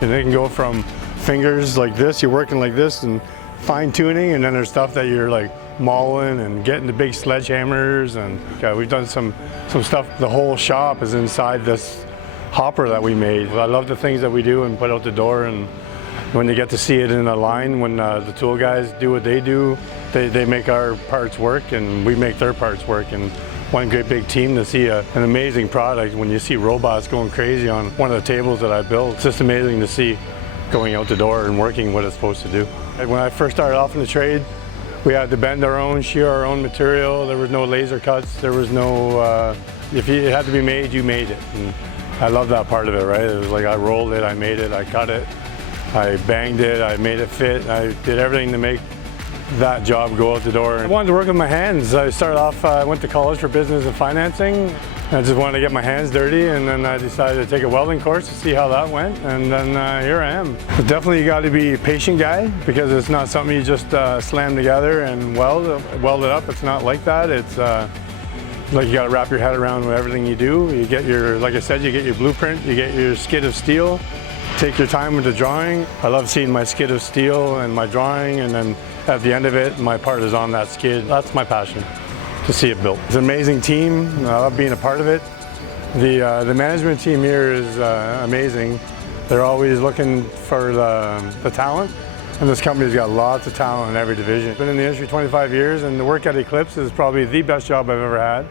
And it can go from fingers like this, you're working like this and fine tuning, and then there's stuff that you're like mauling and getting the big sledgehammers, and we've done some stuff. The whole shop is inside this hopper that we made. I love the things that we do and put out the door, and when you get to see it in a line, when the tool guys do what they do, they make our parts work and we make their parts work, and one great big team to see an amazing product. When you see robots going crazy on one of the tables that I built, it's just amazing to see going out the door and working what it's supposed to do. When I first started off in the trade, we had to bend our own, shear our own material. There was no laser cuts. There was no, if it had to be made, you made it. And I love that part of it, right? It was like I rolled it, I made it, I cut it, I banged it, I made it fit. I did everything to make that job go out the door. I wanted to work with my hands. I started off, I went to college for business and financing. I just wanted to get my hands dirty, and then I decided to take a welding course to see how that went, and then here I am. But definitely you got to be a patient guy, because it's not something you just slam together and weld it up. It's not like that. It's like you got to wrap your head around with everything you do. You get your, like I said, you get your blueprint, you get your skid of steel. Take your time with the drawing. I love seeing my skid of steel and my drawing, and then at the end of it, my part is on that skid. That's my passion, to see it built. It's an amazing team. I love being a part of it. The management team here is amazing. They're always looking for the talent, and this company's got lots of talent in every division. Been in the industry 25 years, and the work at Eclipse is probably the best job I've ever had.